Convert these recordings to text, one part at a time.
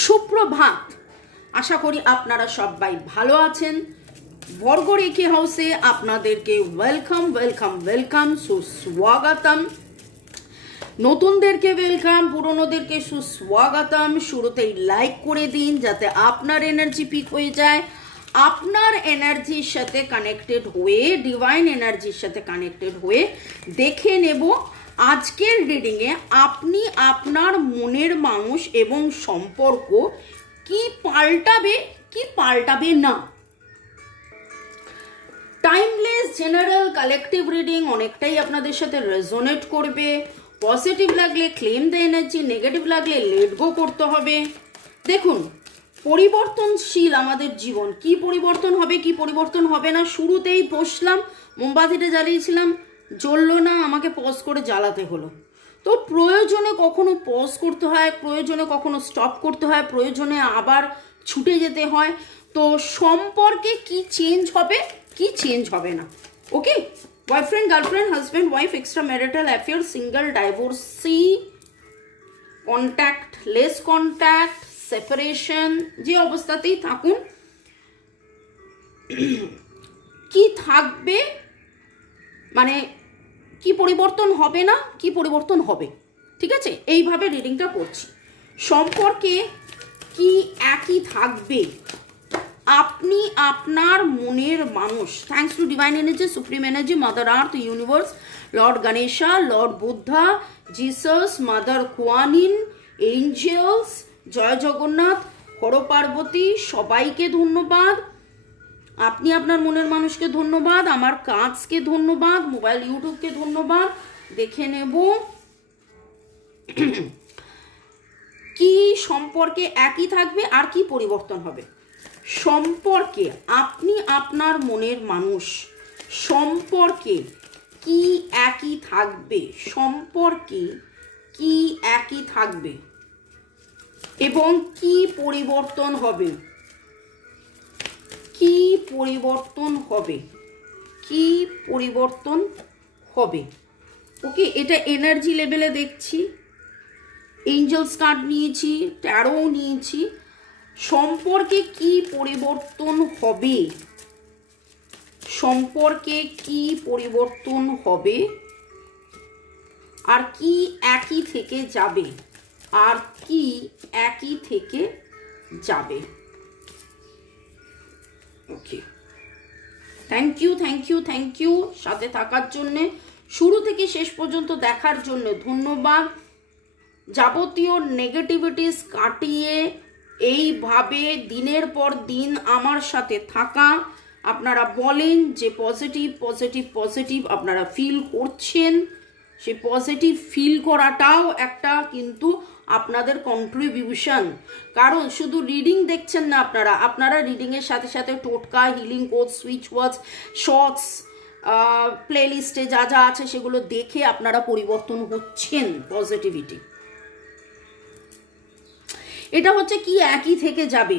সুপ্রভাত। আশা করি আপনারা সবাই ভালো আছেন। বর্গরেখে হাউসে আপনাদেরকে ওয়েলকাম ওয়েলকাম ওয়েলকাম, সুস্বাগতম। নতুনদেরকে ওয়েলকাম, পুরনোদেরকে সুস্বাগতম। শুরুতেই লাইক করে দিন যাতে আপনার এনার্জি পিক হয়ে যায়। আপনার এনার্জির সাথে কানেক্টেড হয়ে, ডিভাইন এনার্জির সাথে কানেক্টেড হয়ে দেখে নেব আজকের রিডিংয়ে আপনি আপনার মনের মানুষ এবং সম্পর্ক কি পাল্টাবে কি পাল্টাবে না। টাইমলেস জেনারেল কালেকটিভ রিডিং অনেকটাই আপনাদের সাথে রেজোনেট করবে। পজিটিভ লাগলে ক্লেম দ্য এনার্জি, নেগেটিভ লাগলে লেট গো করতে হবে। দেখুন, পরিবর্তনশীল আমাদের জীবন। কি পরিবর্তন হবে কি পরিবর্তন হবে না, শুরুতেই বসলাম, মোমবাতিটা জ্বালিয়েছিলাম, জ্বললো না, আমাকে পজ করে জ্বালাতে হলো। তো প্রয়োজনে কখনো পজ করতে হয়, প্রয়োজনে কখনো স্টপ করতে হয়, প্রয়োজনে আবার ছুটে যেতে হয়। তো সম্পর্কে কি চেঞ্জ হবে কি চেঞ্জ হবে না। Okay, boyfriend, girlfriend, husband, wife, extramarital affair, single, divorcee, contact, less contact, separation, যে অবস্থাতেই থাকুন, কি থাকবে, মানে কি পরিবর্তন হবে না, কি পরিবর্তন হবে। ঠিক আছে, এইভাবে রিডিংটা করছি। সম্পর্কে কি একই থাকবে, আপনি আপনার মনের মানুষ। Thanks to divine energy, supreme energy, mother earth, universe, lord Ganesha, lord Buddha, Jesus, mother Kuanyin, angels, জয় জগন্নাথ, হর পার্বতী, সবাইকে ধন্যবাদ। আপনি আপনার মনের মানুষকে ধন্যবাদ, আমার কাজকে ধন্যবাদ, মোবাইল ইউটিউবকে ধন্যবাদ। দেখে নেব কি সম্পর্কে একই থাকবে আর কি পরিবর্তন হবে। সম্পর্কে আপনি আপনার মনের মানুষ, সম্পর্কে কি একই থাকবে, সম্পর্কে কি একই থাকবে এবং কি পরিবর্তন হবে, কি পরিবর্তন হবে, কি পরিবর্তন হবে। ওকে, এটা এনার্জি লেভেলে দেখছি। এঞ্জেলস কার্ড নিয়েছি, ট্যারো নিয়েছি। সম্পর্কে কি পরিবর্তন হবে, সম্পর্কে কি পরিবর্তন হবে আর কি একই থেকে যাবে, আর কি একই থেকে যাবে। Okay, thank you thank you thank you সাথে থাকার জন্যে, শুরু থেকে শেষ পর্যন্ত দেখার জন্য ধন্যবাদ। যাবতীয় নেগেটিভিটিস কাটিয়ে এইভাবে দিনের পর দিন আমার সাথে থাকা, আপনারা বলেন যে পজিটিভ পজিটিভ পজিটিভ আপনারা ফিল করছেন। সেই পজিটিভ ফিল করাটাও একটা কিন্তু আপনাদের কন্ট্রিবিউশন। কারণ শুধু রিডিং দেখছেন না আপনারা, আপনারা রিডিংয়ের সাথে সাথে টোটকা, হিলিং কোড, সুইচ ওয়ার্ডস, শর্টস, প্লেলিস্টে যা যা আছে সেগুলো দেখে আপনারা পরিবর্তন হচ্ছেন। পজিটিভিটি এটা হচ্ছে কি একই থেকে যাবে।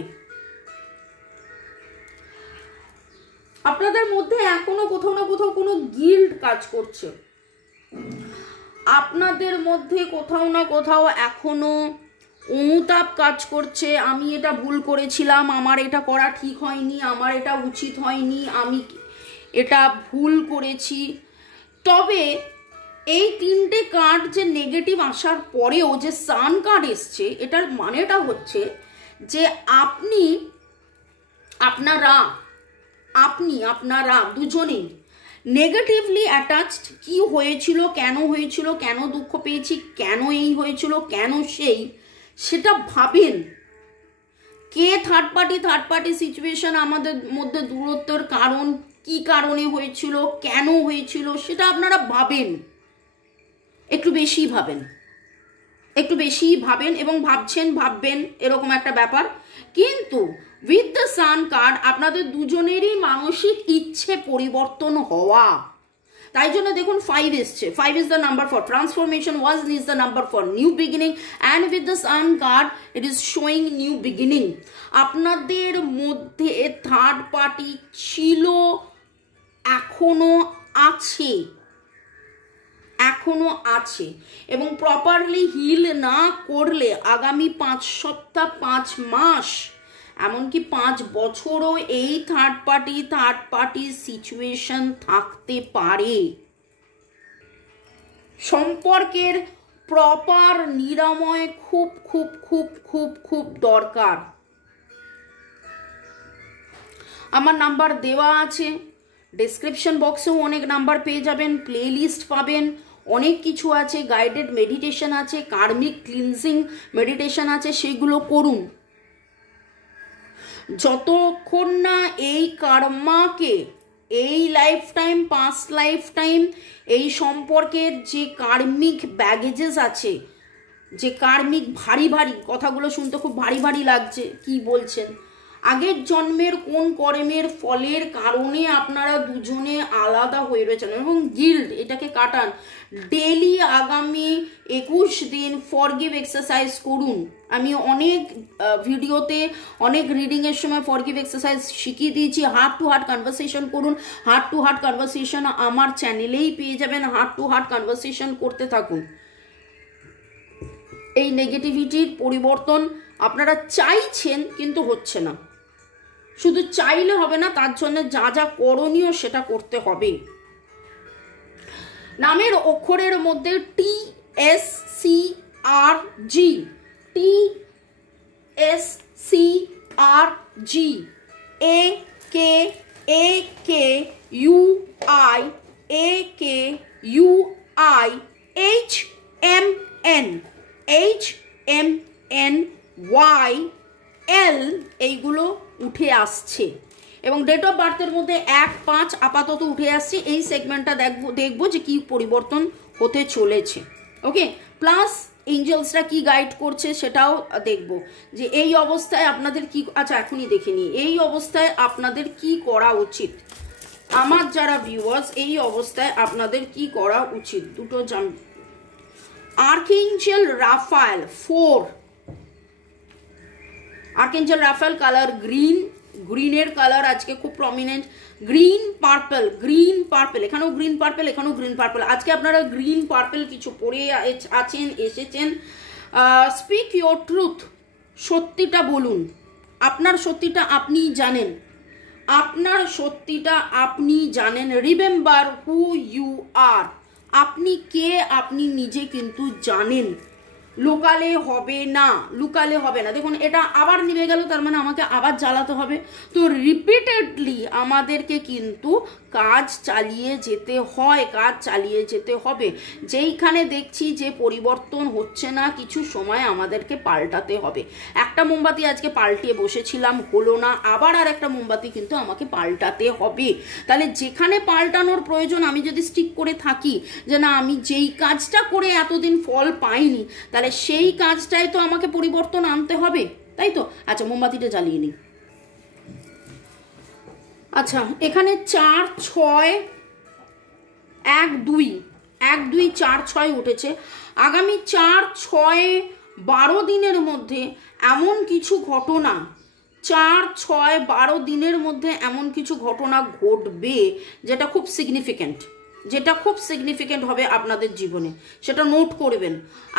আপনাদের মধ্যে এখনো কোথাও না কোথাও কোনো গিল্ট কাজ করছে, আপনাদের মধ্যে কোথাও না কোথাও এখনো অনুতাপ কাজ করছে। আমি এটা ভুল করেছিলাম, আমার এটা করা ঠিক হয়নি, আমার এটা উচিত হয়নি, আমি এটা ভুল করেছি। তবে এই তিনটে কার্ড যে নেগেটিভ আসার পরেও যে সান কার্ড এসছে, এটার মানেটা হচ্ছে যে আপনারা দুজনেই নেগেটিভলি অ্যাটাচড। কি হয়েছিল, কেন দুঃখ পেয়েছি, কেন এই হয়েছিল, কেন সেই, সেটা ভাবেন। কে থার্ড পার্টি সিচুয়েশন আমাদের মধ্যে দূরত্বের কারণ, কি কারণে হয়েছিল, কেন হয়েছিল, সেটা আপনারা ভাবেন। একটু বেশি ভাবেন এবং ভাববেন এরকম একটা ব্যাপার। কিন্তু উইথ দ্য সান কার্ড আপনাদের দুজনেরই মানসিক ইচ্ছে পরিবর্তন হওয়া। তাই জন্য দেখুন 5 এসছে। 5 is the number for transformation, 1 is the number for new beginning, and with the sun card it is showing new beginning. আপনাদের মধ্যে থার্ড পার্টি ছিল, এখনো আছে, এখনো আছে, এবং প্রপারলি হিল না করলে আগামী 5 সপ্তাহ, 5 মাস, এমনকি 5 বছরও এই থার্ড পার্টি সিচুয়েশন থাকতে পারে। সম্পর্কের প্রপার নিরাময় খুব খুব খুব খুব খুব দরকার। আমার নাম্বার দেওয়া আছে, ডেসক্রিপশন বক্সেও অনেক নাম্বার পেয়ে যাবেন, প্লে লিস্ট পাবেন, অনেক কিছু আছে, গাইডেড মেডিটেশন আছে, কার্মিক ক্লিনজিং মেডিটেশন আছে, সেগুলো করুন। যতক্ষণ না এই কার্মাকে, এই life time, past life time, এই সম্পর্কের যে কার্মিক ব্যাগেজেস আছে, যে কার্মিক ভারী ভারী কথাগুলো শুনতে খুব ভারী ভারী লাগছে, কি বলছেন, আগের জন্মের কোন কর্মের ফলের কারণে আপনারা দুজনে আলাদা হয়ে রয়েছেন, এবং গিল্ড, এটাকে কাটান। ডেলি আগামী 21 দিন ফরগিভ এক্সারসাইজ করুন। আমি অনেক ভিডিওতে, অনেক রিডিংয়ের সময় ফরগিভ এক্সারসাইজ শিখিয়ে দিয়েছি। হার্ট টু হার্ট কনভারসেশন করুন। হার্ট টু হার্ট কনভারসেশন আমার চ্যানেলেই পেয়ে যাবেন। হার্ট টু হার্ট কনভারসেশন করতে থাকুন। এই নেগেটিভিটির পরিবর্তন আপনারা চাইছেন কিন্তু হচ্ছে না। শুধু চাইলে হবে না, তার জন্য যা যা করণীয় সেটা করতে হবে। নামের অক্ষরের মধ্যে TSCRG, TSCRG, AKUI, AKUI, HMN, এইগুলো উঠে আসছে, এবং ডেট অফ বার্থের মধ্যে 1-5 আপাতত উঠে আসছে। এই সেগমেন্টটা দেখবো যে কি পরিবর্তন হতে চলেছে। ওকে, প্লাস এঞ্জেলসরা কি গাইড করছে সেটাও দেখব, যে এই অবস্থায় আপনাদের কি, আচ্ছা এখনই দেখে নিই, এই অবস্থায় আপনাদের কি করা উচিত। আমার যারা ভিউয়ার্স, এই অবস্থায় আপনাদের কি করা উচিত, দুটো আর্কএঞ্জেল রাফায়েল 4, আর্কএঞ্জেল রাফায়েল কালার গ্রিন, গ্রিনের কালার আজকে খুব প্রমিনেন্ট, গ্রিন পার্পল, এখানেও গ্রিন পার্পল, এখানেও গ্রিন পার্পল। আজকে আপনারা গ্রিন পার্পল কিছু পরে আছেন, এসেছেন। স্পিক ইয়োর ট্রুথ, সত্যিটা বলুন। আপনার সত্যিটা আপনিই জানেন, আপনার সত্যিটা আপনি জানেন। রিমেম্বার হু ইউ আর, আপনি কে আপনি নিজে কিন্তু জানেন। লুকালে হবে না, লুকালে হবে না। দেখুন এটা আবার নিভে গেল, তার মানে আমাকে আবার জ্বালাতে হবে। তো রিপিটেডলি আমাদেরকে কিন্তু কাজ চালিয়ে যেতে হয়, কাজ চালিয়ে যেতে হবে। যেইখানে দেখছি যে পরিবর্তন হচ্ছে না, কিছু সময় আমাদেরকে পাল্টাতে হবে। একটা মোমবাতি আজকে পাল্টিয়ে বসেছিলাম, হলো না, আবার আর একটা মোমবাতি কিন্তু আমাকে পাল্টাতে হবে। তাহলে যেখানে পাল্টানোর প্রয়োজন, আমি যদি স্টিক করে থাকি যে না আমি যেই কাজটা করে এতদিন ফল পাইনি, তাহলে সেই কাজটাই তো আমাকে পরিবর্তন আনতে হবে, তাই তো? আচ্ছা মোমবাতিটা জ্বালিয়ে নিই। আচ্ছা এখানে 4, 6, 1, 2, 1, 2, 4, 6 উঠেছে। আগামী 4, 6, 12 দিনের মধ্যে এমন কিছু ঘটনা, 4, 6, 12 দিনের মধ্যে এমন কিছু ঘটনা ঘটবে যেটা খুব সিগনিফিক্যান্ট হবে আপনাদের জীবনে। সেটা নোট করবেন।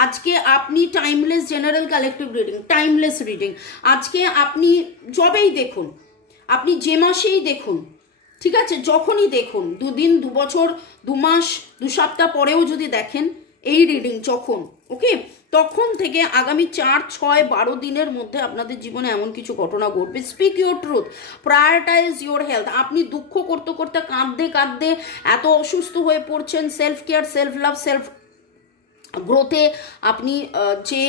আজকে আপনি timeless general collective reading, timeless reading, আজকে আপনি যবেই দেখুন, আপনি যে মাসেই দেখুন, ঠিক আছে, যখনই দেখুন, 2 দিন, 2 বছর, 2 মাস, 2 সপ্তাহ পরেও যদি দেখেন এই রিডিং, যখন ওকে, তখন থেকে আগামী 4, 6, 12 দিনের মধ্যে আপনাদের জীবনে এমন কিছু ঘটনা ঘটবে। Speak your truth, prioritise your health. আপনি দুঃখ করতে করতে, কাঁদতে কাঁদতে এত অসুস্থ হয়ে পড়ছেন। Self care, self love, self গ্রোথে আপনি যে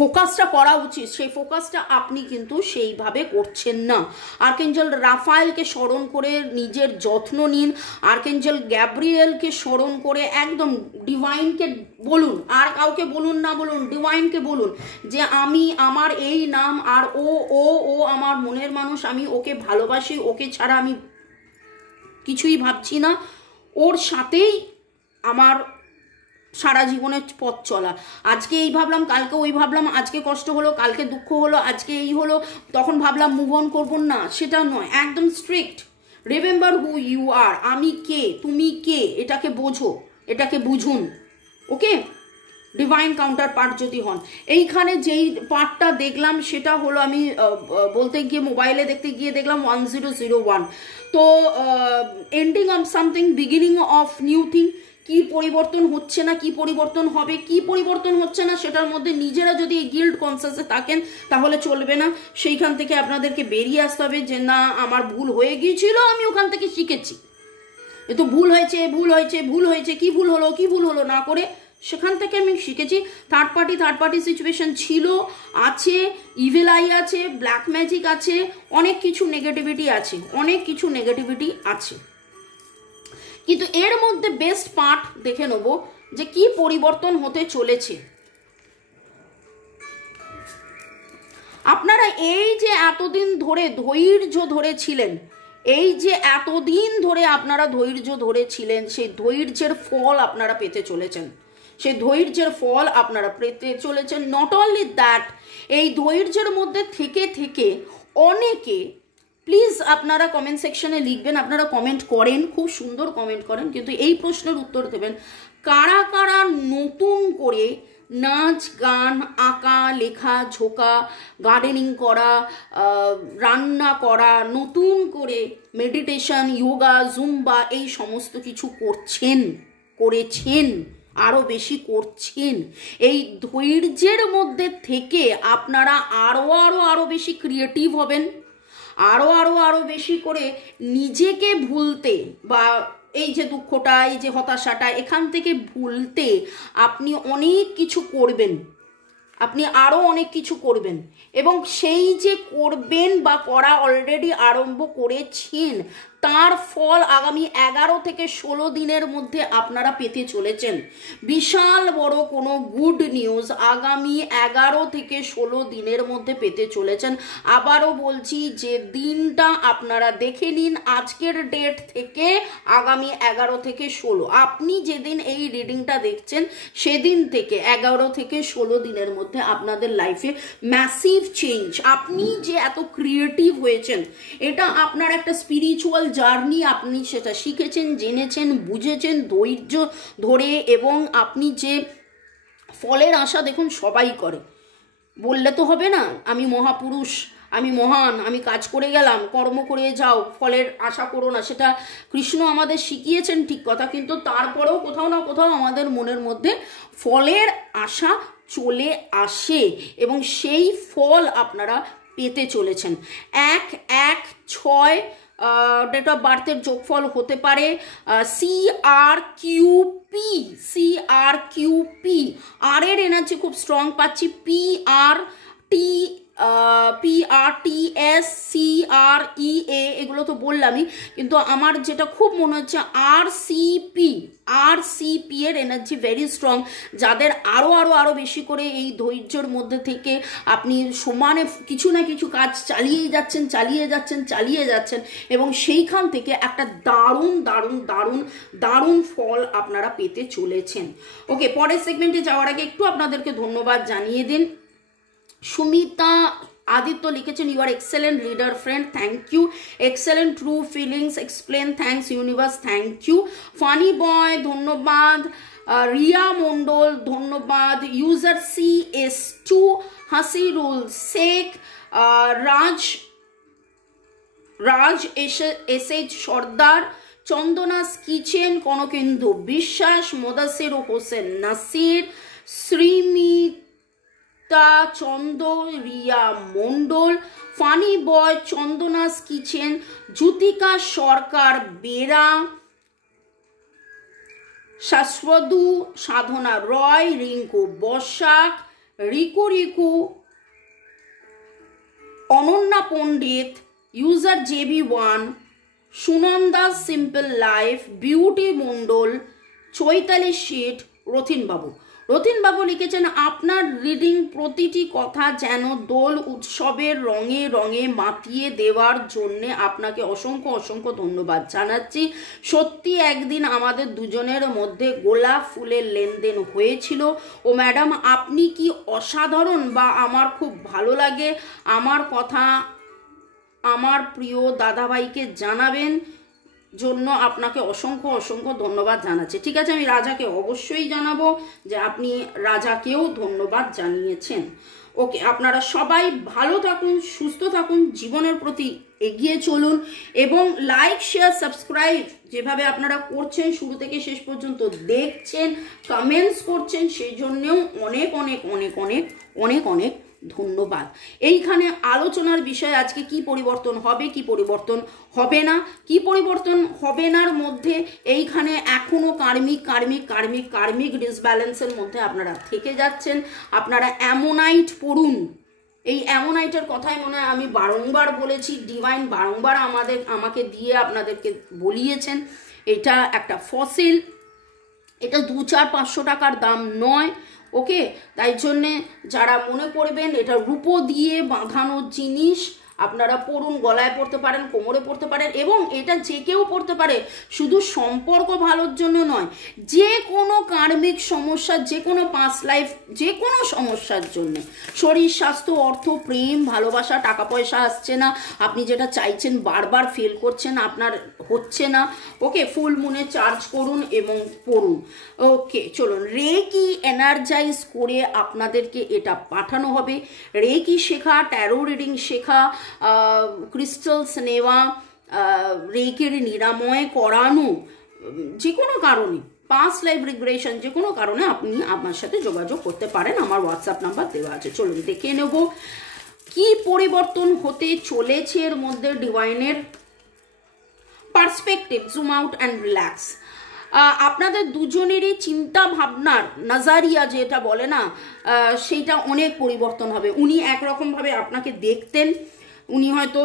ফোকাসটা করা উচিত, সেই ফোকাসটা আপনি কিন্তু সেইভাবে করছেন না। আর্কএঞ্জেল রাফায়েলকে স্মরণ করে নিজের যত্ন নিন। আর্কএঞ্জেল গ্যাব্রিয়েলকে স্মরণ করে একদম ডিভাইনকে বলুন, আর কাউকে বলুন না, বলুন ডিভাইনকে বলুন যে আমি, আমার এই নাম, আর ও ও ও আমার মনের মানুষ, আমি ওকে ভালোবাসি, ওকে ছাড়া আমি কিছুই ভাবছি না, ওর সাথেই আমার সারা জীবনের পথ চলা। আজকে এই ভাবলাম, কালকে ওই ভাবলাম, আজকে কষ্ট হলো, কালকে দুঃখ হলো, আজকে এই হলো, তখন ভাবলাম মুভ অন করবো না, সেটা নয়। একদম strict remember who you are, আমি কে, তুমি কে, এটাকে বোঝো, এটাকে বুঝুন। ওকে, ডিভাইন কাউন্টার পার্ট যদি হন। এইখানে যেই পার্টটা দেখলাম সেটা হলো, আমি বলতে গিয়ে মোবাইলে দেখতে গিয়ে দেখলাম 1001। তো ending of something, beginning of new thing. কি পরিবর্তন হচ্ছে না, কি পরিবর্তন হবে, কি পরিবর্তন হচ্ছে না, সেটার মধ্যে নিজেরা যদি এই গিল্ড কনসিয়াসে থাকেন তাহলে চলবে না। সেইখান থেকে আপনাদেরকে বেরিয়ে আসতে হবে যে না আমার ভুল হয়ে গিয়েছিল, আমি ওখান থেকে শিখেছি, এ তো ভুল হয়েছে, ভুল হয়েছে, ভুল হয়েছে, কি ভুল হলো, কি ভুল হলো না করে সেখান থেকে আমি শিখেছি। থার্ড পার্টি সিচুয়েশন ছিল, আছে, ইভিল আই আছে, ব্ল্যাক ম্যাজিক আছে, অনেক কিছু নেগেটিভিটি আছে, অনেক কিছু নেগেটিভিটি আছে। কিন্তু এর মধ্যে বেস্ট পার্ট দেখে নেব যে কি পরিবর্তন হতে চলেছে। আপনারা এই যে এতদিন ধরে ধৈর্য ধরেছিলেন, এই যে এতদিন ধরে আপনারা ধৈর্য ধরেছিলেন, সেই ধৈর্যের ফল আপনারা পেতে চলেছেন, সেই ধৈর্যের ফল আপনারা পেতে চলেছেন। নট অনলি দ্যাট, এই ধৈর্যের মধ্যে থেকে থেকে অনেকে, প্লিজ আপনারা কমেন্ট সেকশনে লিখবেন, আপনারা কমেন্ট করেন, খুব সুন্দর কমেন্ট করেন, কিন্তু এই প্রশ্নের উত্তর দেবেন কারা কারা নতুন করে নাচ গান, আঁকা, লেখা, ঝোঁকা, গার্ডেনিং করা, রান্না করা, নতুন করে মেডিটেশন, যোগা, জুম্বা এই সমস্ত কিছু করেছেন, আরও বেশি করছেন। এই ধৈর্যের মধ্যে থেকে আপনারা আরও বেশি ক্রিয়েটিভ হবেন, আরও বেশি করে নিজেকে ভুলতে, বা এই যে দুঃখটা, এই যে হতাশাটা, এখান থেকে ভুলতে আপনি অনেক কিছু করবেন, আপনি আরও অনেক কিছু করবেন। এবং সেই যে করবেন বা করা অলরেডি আরম্ভ করেছেন, তার ফল আগামী 11 থেকে 16 দিনের মধ্যে আপনারা পেতে চলেছেন। বিশাল বড় কোনো গুড নিউজ আগামী 11 থেকে 16 দিনের মধ্যে পেতে চলেছেন। আবারও বলছি যে দিনটা আপনারা দেখে নিন, আজকের ডেট থেকে আগামী 11 থেকে 16, আপনি যেদিন এই রিডিংটা দেখছেন সেদিন থেকে 11 থেকে 16 দিনের মধ্যে আপনাদের লাইফে ম্যাসিভ চেঞ্জ। আপনি যে এত ক্রিয়েটিভ হয়েছেন, এটা আপনার একটা স্পিরিচুয়াল জার্নি, আপনি সেটা শিখেছেন, জেনেছেন, বুঝেছেন ধৈর্য ধরে। এবং আপনি যে ফলের আশা দেখুন সবাই করে, বললে তো হবে না আমি মহাপুরুষ, আমি মহান, আমি কাজ করে গেলাম, কর্ম করে যাও, ফলের আশা করো না, সেটা কৃষ্ণ আমাদের শিখিয়েছেন ঠিক কথা, কিন্তু তারপরেও কোথাও না কোথাও আমাদের মনের মধ্যে ফলের আশা চলে আসে এবং সেই ফল আপনারা পেতে চলেছেন। 1-1-6 ডেট অফ বার্থের যোগফল হতে পারে CRQP, আর এর এনার্জি খুব স্ট্রং পাচ্ছি, PRTS, CREA, এগুলো তো বললামই, কিন্তু আমার যেটা খুব মনে হচ্ছে RCP এর এনার্জি ভেরি স্ট্রং। যাদের আরও বেশি করে এই ধৈর্যের মধ্যে থেকে আপনি সমানে কিছু না কিছু কাজ চালিয়ে যাচ্ছেন এবং সেইখান থেকে একটা দারুণ ফল আপনারা পেতে চলেছেন। ওকে, পরের সেগমেন্টে যাওয়ার আগে একটু আপনাদেরকে ধন্যবাদ জানিয়ে দিন। সুমিতা আদিত্য লিখেছেন you are excellent leader friend, thank you. Excellent true feelings explain, thanks universe, thank you. Funny boy ধন্যবাদ। রিয়া মন্ডল ধন্যবাদ। User CS2, Hasirul Sheikh, Raj SH Sardar, Chandana's kitchen, Kanakendu Biswas, Modasir Hossain Nasir, Srimita Chanda, Riya Mondal, funny boy, Chandana's kitchen, Jyotika Sarkar Bera, শাশ্বদু, Sadhana Roy, Rinku Basak, Riku, Ananya Pandit, user JB1, Sunanda simple life, beauty Mondal, Chaitali Sheth, Rathin Babu লিখেছেন আপনার রিডিং প্রতিটি কথা যেন দোল উৎসবের রঙে মাতিয়ে দেওয়ার জন্যে আপনাকে অসংখ্য ধন্যবাদ জানাচ্ছি। সত্যি একদিন আমাদের দুজনের মধ্যে গোলাপ ফুলের লেনদেন হয়েছিল। ও ম্যাডাম আপনি কি অসাধারণ, বা আমার খুব ভালো লাগে, আমার কথা আমার প্রিয় দাদাভাইকে জানাবেন জন্য আপনাকে অসংখ্য অসংখ্য ধন্যবাদ জানাচ্ছি। ঠিক আছে, আমি রাজাকে অবশ্যই জানাবো যে আপনি রাজাকেও ধন্যবাদ জানিয়েছেন। ওকে, আপনারা সবাই ভালো থাকুন, সুস্থ থাকুন, জীবনের প্রতি এগিয়ে চলুন এবং লাইক শেয়ার সাবস্ক্রাইব যেভাবে আপনারা করছেন, শুরু থেকে শেষ পর্যন্ত দেখছেন, কমেন্টস করছেন, সেই জন্যেও অনেক অনেক অনেক অনেক অনেক অনেক ধন্যবাদ। এইখানে আলোচনার বিষয় আজকে কি পরিবর্তন হবে, কি পরিবর্তন হবে না, কি পরিবর্তন হবে নার মধ্যে এইখানে এখনো কার্মিক কার্মিক কার্মিক কার্মিক ডিসব্যালেন্সের মধ্যে আপনারা থেকে যাচ্ছেন। আপনারা অ্যামোনাইট পড়ুন। এই অ্যামোনাইটের কথাই মনে হয় আমি বারংবার বলেছি, ডিভাইন বারংবার আমাকে দিয়ে আপনাদেরকে বলিয়েছেন। এটা একটা ফসিল, এটা 200-500 টাকার দাম নয়। ওকে, তাই জন্যে যারা মনে করবেন এটা রূপো দিয়ে বাঁধানো জিনিস, আপনারা পড়ুন। গলায় পড়তে পারেন, কোমরে পড়তে পারেন, এবং এটা যে কেউ পড়তে পারে। শুধু সম্পর্ক ভালোর জন্য নয়, যে কোনো কার্মিক সমস্যা, যে কোনো পাস্ট লাইফ, যে কোনো সমস্যার জন্য, শরীর স্বাস্থ্য, অর্থ, প্রেম, ভালোবাসা, টাকা পয়সা আসছে না, আপনি যেটা চাইছেন বারবার ফেল করছেন, আপনার হচ্ছে না। ওকে, ফুল মুনে চার্জ করুন এবং পড়ুন। ওকে, চলুন, রেকি এনার্জাইজ করে আপনাদেরকে এটা পাঠানো হবে। রেকি শেখা, ট্যারো রিডিং শেখা, ক্রিস্টালস নেওয়া, রেকের নিরাময় করানো, যে কোনো কারণে, পাস্ট লাইফ রিগ্রেশন, যে কোনো কারণে আপনি আমার সাথে যোগাযোগ করতে পারেন। আমার হোয়াটসঅ্যাপ নাম্বার দেওয়া আছে। চলুন দেখে নেব কি পরিবর্তন হতে চলেছে এর মধ্যে। ডিভাইনের perspective, zoom out and relax. আপনাদের দুজনেরই চিন্তা ভাবনার নজারিয়া যেটা বলে না, সেইটা অনেক পরিবর্তন হবে। উনি একরকমভাবে আপনাকে দেখতেন, উনি হয়তো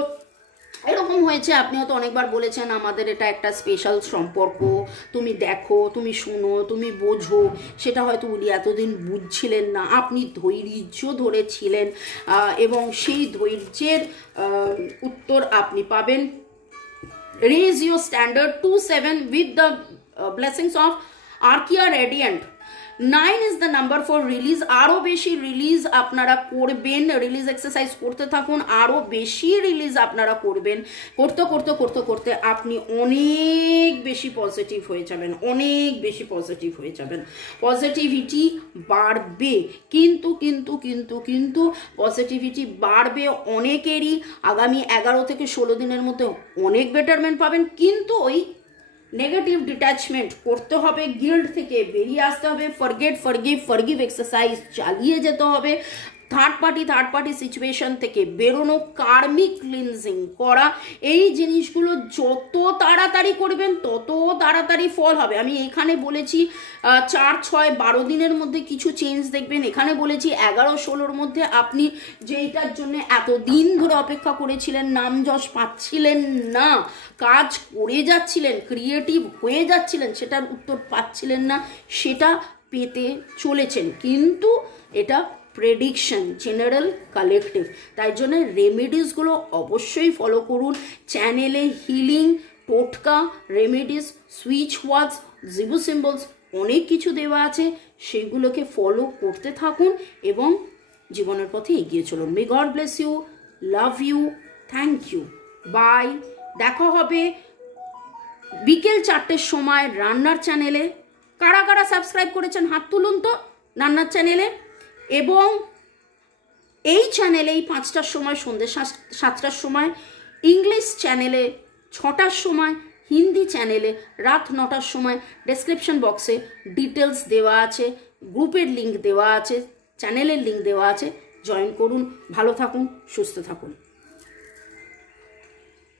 এরকম হয়েছে, আপনি হয়তো অনেকবার বলেছেন আমাদের এটা একটা স্পেশাল সম্পর্ক, তুমি দেখো, তুমি শুনো, তুমি বোঝো। সেটা হয়তো উনি এতদিন বুঝছিলেন না, আপনি ধৈর্য ধরেছিলেন এবং সেই ধৈর্যের উত্তর আপনি পাবেন। Raise your standard 2-7 with the blessings of Arkia Radiant. 9 is the number for release. আরো বেশি রিলিজ আপনারা করবেন, রিলিজ এক্সারসাইজ করতে থাকুন, আরো বেশি রিলিজ আপনারা করবেন। করতে করতে করতে করতে আপনি অনেক বেশি পজিটিভ হয়ে যাবেন, অনেক বেশি পজিটিভ হয়ে যাবেন। পজিটিভিটি বাড়বে, কিন্তু কিন্তু কিন্তু কিন্তু পজিটিভিটি বাড়বে অনেকেরই। আগামী 11 থেকে 16 দিনের মধ্যে অনেক বেটারমেন্ট পাবেন, কিন্তু ওই নেগেটিভ ডিট্যাচমেন্ট করতে হবে, গিল্ড থেকে বেরিয়ে আসতে হবে, ফরগেট, ফরগিভ এক্সারসাইজ চালিয়ে যেতে হবে, থার্ড পার্টি সিচুয়েশন থেকে বেরোনো, কার্মিক ক্লিনজিং করা, এই জিনিসগুলো যত তাড়াতাড়ি করবেন তত তাড়াতাড়ি ফল হবে। আমি এখানে বলেছি 4-6-12 দিনের মধ্যে কিছু চেঞ্জ দেখবেন। এখানে বলেছি 11-16-র মধ্যে আপনি যেইটার জন্য এতদিন ধরে অপেক্ষা করেছিলেন, নাম যশ পাচ্ছিলেন না, কাজ করে যাচ্ছিলেন, ক্রিয়েটিভ হয়ে যাচ্ছিলেন, সেটার উত্তর পাচ্ছিলেন না, সেটা পেতে চলেছেন। কিন্তু এটা প্রেডিকশন, জেনারেল, কালেকটিভ, তাই জন্য রেমেডিসগুলো অবশ্যই ফলো করুন। চ্যানেলে হিলিং, টোটকা, রেমেডিস, সুইচ ওয়ার্ডস, জিবু সিম্বলস অনেক কিছু দেওয়া আছে, সেগুলোকে ফলো করতে থাকুন এবং জীবনের পথে এগিয়ে চলুন। May God bless you, love you, thank you, bye. দেখা হবে বিকেল 4টের সময় রান্নার চ্যানেলে। কারা কারা সাবস্ক্রাইব করেছেন হাত তুলুন তো রান্নার চ্যানেলে। এবং এই চ্যানেলেই 5টার সময়, সন্ধ্যে 7টার সময়, ইংলিশ চ্যানেলে 6টার সময়, হিন্দি চ্যানেলে রাত 9টার সময়। ডেসক্রিপশন বক্সে ডিটেলস দেওয়া আছে, গ্রুপের লিঙ্ক দেওয়া আছে, চ্যানেলের লিঙ্ক দেওয়া আছে, জয়েন করুন। ভালো থাকুন, সুস্থ থাকুন।